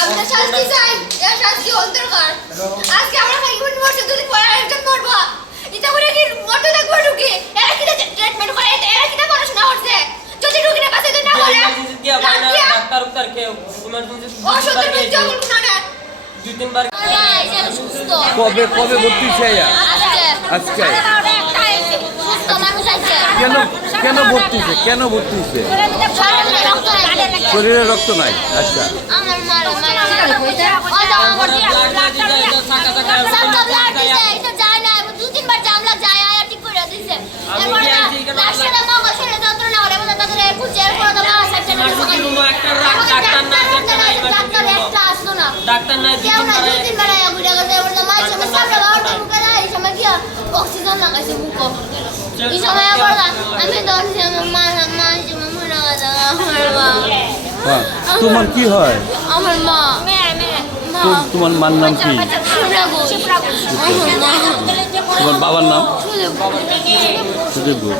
আমরা শাস্তি চাই এর শাস্তি হল দরকার। আজকে আমরা খাই ইউন মরছে দুদিন পরে আরেকজন মরবো। এটা করে কি মরতে থাকব ঢুকে? এরা কি ট্রিটমেন্ট করে? এরা কি পড়াশোনা করছে? যদি ঢুকে পাশে না করে ডাক্তার উক্তার কেউ না দুই তিনবার কবে কবে ভর্তি চাইয়া আজকে আজকে? একটা আইছে, সুস্থ মানুষ আছে কেন কেন ভর্তি হয়েছে কেন ভর্তি হয়েছে শরীরে রক্ত নাই আচ্ছা যায় না দু তিনবার জামলা যায় আয়া ঠিক করে দিছে ডাক্তার নাই দুই কেউ না তিনবার দুই তিনবার আয়া ঘুরে গেছে এরপর তো মা সময় বারোটা মুখে এই সময় কি অক্সিজেন লাগাইছে মুখ এই সময় আবার আমি দৌড়ছি আমার মা মা যেমন মরে গেছে আমার মা। হ্যাঁ তোমার কি হয়? আমার মা। মা। তোমার মার নাম কি? তোমার বাবার নাম? সুদেব ঘোষ